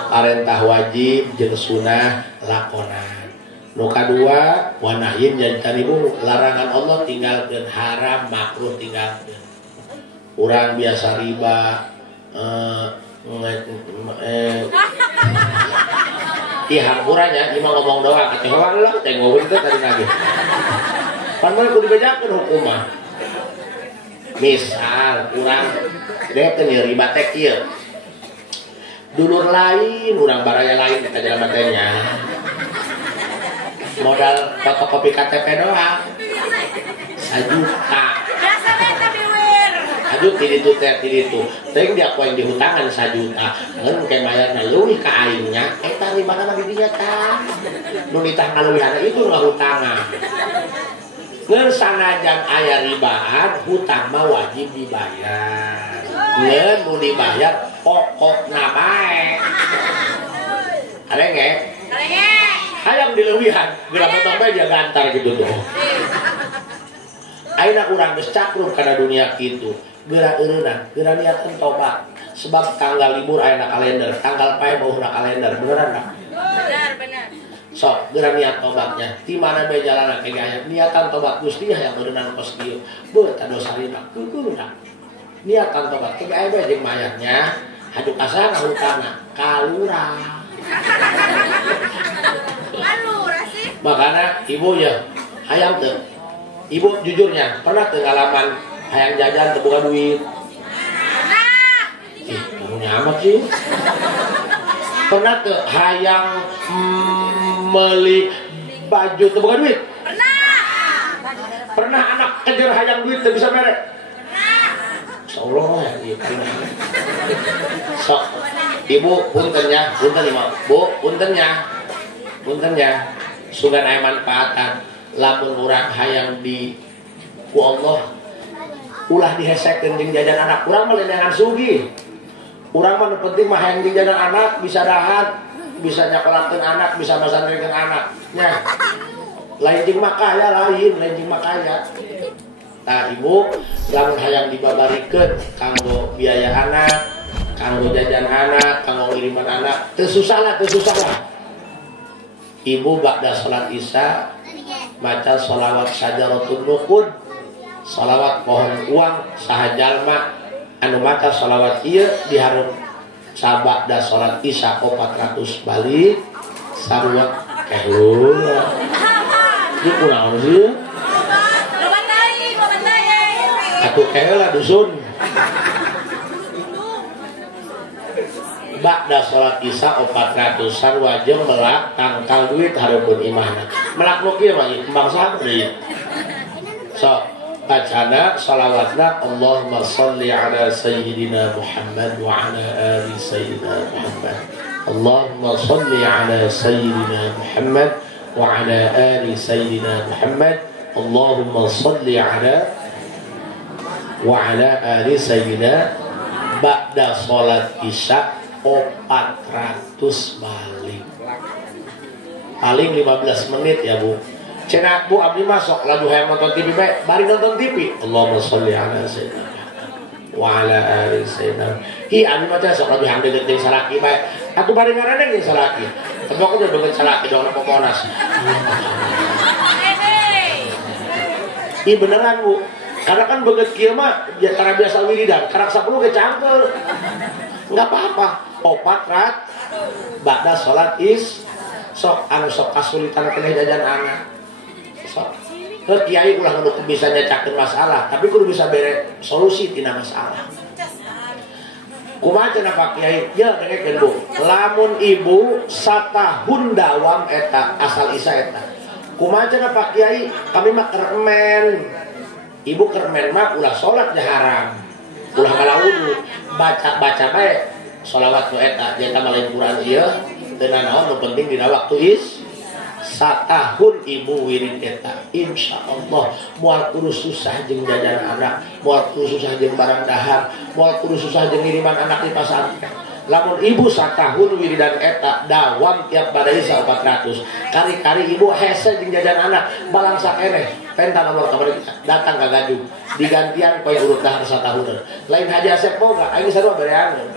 parentah wajib jeung sunah lakonan nu kadua wanahin jantan ibu larangan Allah tinggalkeun haram makruh tinggalkeun urang biasa riba hampurannya imah ngomong doang kata hewan lah teh ngomong itu tadi lagi pan mau kudu dibejakeun hukumah misal urang deh teh riba teh kieu dulur lain urang baraya lain kita jalan matanya modal fotokopi KTP doang 1 juta aduh tiditu teuing dia poin di hutangan 1 juta ngeun ke mayarna leuwih ka aingnya eta ribana mah di dinya tah nu ditah ngaleuwihana itu mah hutangan ngeun sanajan aya ribaan hutang mah wajib dibayar ngeun nu dibayar pokokna bae arenge hayang dileuwihan geura potong bae dia gantar gitu tuh ayeuna urang geus cakruk kana dunia kitu geura eureunna geura niatkeun tobat sebab tanggal libur aya na kalender tanggal pae beuhna kalender beneran enggak benar sok geura niat tobatnya di mana bae jalanna ke aya niatan tobat Gusti hayang eureunna kos kieu beuh ta dosa rina kukurna niatan tobat ke aya bae jeung mayatnya hadu kasar hutangna kalurah sih makana ibu ya hayang teu ibu jujurnya pernah teu ngalaman hayang jajan teu boga duit punya amat sih pernah teu hayang meuli baju teu boga duit pernah anak kejar hayang duit teu bisa mere insyaallah ya ieu sok ibu punten ya punten imam bu puntennya sugan aya manfaatan lamun urang hayang di ku Allah ulah dihesekeun jeung jajan anak urang mah leunangan sugih urang mah nu penting mah hayang jajan anak bisa dahat bisa nyakolakeun anak bisa masantrekeun anak nya lain jeung makaya lain jeung makaya tah ibu lamun hayang dibabarikeun kanggo biaya anak kanggo jajan anak kanggo ngiriman anak teu susah lah ibu ba'da salat isya maca sholawat sajaratun nuqud sholawat pohon uang saha jalma anu maca sholawat ieu dihareup sabada salat isya 400 balik sarua keheula ieu kunaon sih atuh keheula dusun ba'da salat isya 400-an wajib melak tangkal duit hareupeun imahna melak nu kieu mah kembang sabri so bacana shalawatna Allahumma sholli ala sayyidina Muhammad wa ala ali sayyidina Muhammad Allahumma sholli ala sayyidina Muhammad wa ala ali sayyidina Muhammad Allahumma sholli ala wa ala ali sayyidina ba'da salat isya 400 balik paling 15 menit ya bu cenah bu abdi masuk lagu hayang nonton TV bae bari nonton TV Allahumma sholli ala sayyidina wa ala ali sayyidina hi abdi mah sok lagu hayang deuk salaki bae atuh bari ngaraneng jeung salaki Tapi aku udah banget salah dong apa monas. Iya beneran Bu. Karena kan banget kieu mah ya cara biasa wiridan, karak 10 ge cangkel. Enggak apa-apa. 4 rat ba'da salat is sok anu sok kasulitan keneh jajan anak. Sok. Ke kiai ulah kudu bisa nyacakeun masalah, tapi kudu bisa bere solusi tina masalah. Kumaha cenah Pak Kiai? Ya dengekeun Bu. Lamun ibu satahun dawam eta asal isa eta. Kumaha cenah Pak Kiai? Kami mah kermen. Ibu kermen mah ulah salat ya haram. Ulah kalawudu, baca bae sholawat nu eta nya lain Quran ieu teu naon nu penting dina waktu is satahun ibu wirid eta insyaallah moal kudu susah jeung jajan anak, moal kudu susah jeung barang dahar, moal kudu susah jeung ngiriman anak di pasantren. Lamun ibu satahun wiridan eta dawam tiap badaisa 400 kari-kari ibu hese jeung jajan anak balang sakeneh penta nomor kamari datang ka Gadung digantian poe urut dahar satahun lain Haji Asep boga aing sarua bereangeun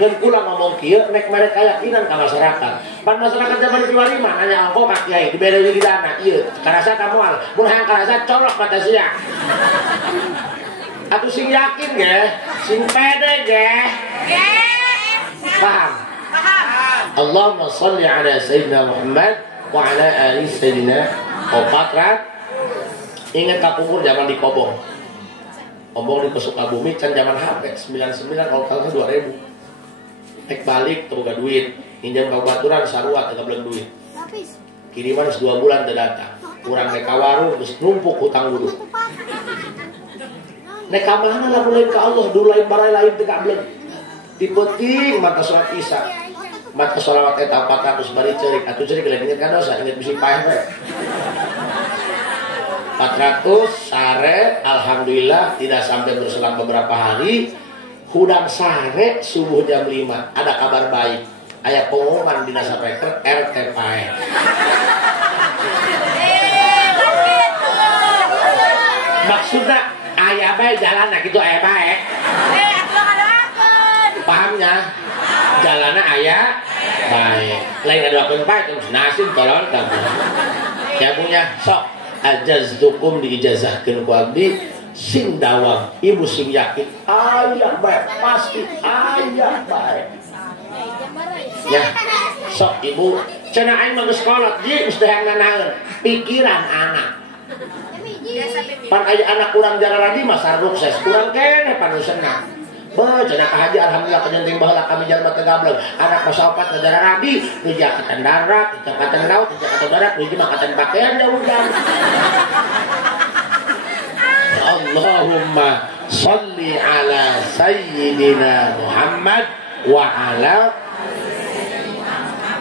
ngeun kula ngomong kieu nek mere kayakinan ka masyarakat pan masyarakat zaman kiwari mah nanya angko Pak Kiai dibere wiridana ieu karasa ka moal mun hayang karasa colok mata sia atuh sing yakin ge sing pede ge paham? Allahumma sholli ala Sayyidina Muhammad wa ala ali Sayyidina Muhammad. Ingat kapungkur zaman di Kobong. Kobong di Sukabumi can zaman HP 99 kalau kalah 2000. Nek balik teu boga duit, pinjam ka baturan sarua teu gableng duit. Kiriman 2 bulan teu datang. Urang nek ka warung geus numpuk hutang wudhu. Nek ka mana lamun lain ka Allah, dulu lain barai lain teu gableng. Dipenting mata sholat isya mata sholawat eta 400 bari ceurik atuh ceurik lain inget ka dosa inget bisi paeh we 400 sare alhamdulillah tidak sampai berselang beberapa hari hudang sare subuh jam 5 ada kabar baik aya pengumuman dina sapeker RT paeh maksudna aya bae jalan gitu aya bae pahamnya jalannya ayah baik lain ada apa baik terus nasin tolong kamu ya punya sok ajaztukum diijazahkeun ku abdi sing dawam ibu sing yakin ayah baik pasti ayah baik ya sok ibu cenah aing mah geus kolot ji geus dayang nanaeun pikiran anak pan aya anak urang jararadi mah sukses kurang keneh panu senang cenah ka haji alhamdulillah kenyenting baheula kami jalma teu gableng anak masaopat negara rabi nuju angkatan darat nuju angkatan laut nuju angkatan darat nuju angkatan pakaian da udah Allahumma sholli ala sayyidina Muhammad wa ala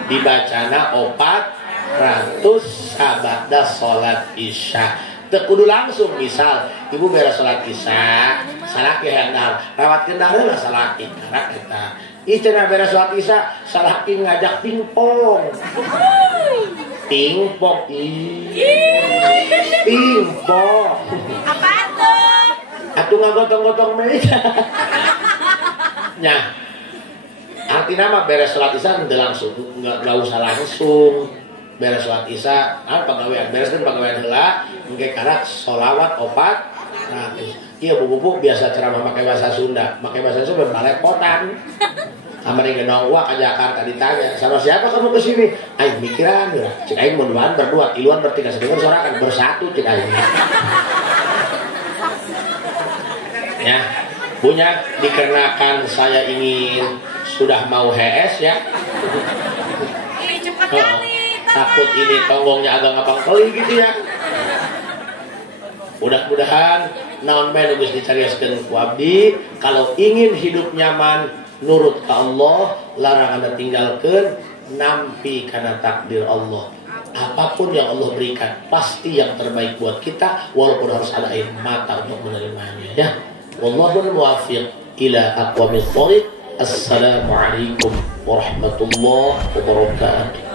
dibacana 400 sabada salat isya teu kudu langsung misal ibu beres salat isya salaki handal rawat kendara lah salaki karena kita cenah beres salat isya salaki ngajak pingpong pingpong apa tuh atuh ngagotong-gotong meja nya artinya mah beres salat isya teu langsung enggak usah langsung beres salat isya pagawean beres dan pagawean heula engke karak sholawat 400 iya bu biasa ceramah pakai bahasa Sunda pakai bahasa Sunda balepotan kamari genong wa ke Jakarta ditanya sama siapa kamu kesini aing mikiran ya cik aing mun duaan berdua tiluan bertiga sedengar suara kan bersatu cik aing ya punya dikarenakan saya ingin sudah mau HS ya cepet kali takut ini tonggongnya agak ngapang kali gitu ya mudah-mudahan naon bae nu geus dicarioskeun ku abdi kalau ingin hidup nyaman nurut ka Allah larang Anda tinggalkeun nampi kana takdir Allah apapun yang Allah berikan pasti yang terbaik buat kita walaupun harus ada air mata untuk menerimanya ya wallahul muwaffiq ila aqwamit thoriq assalamualaikum warahmatullahi wabarakatuh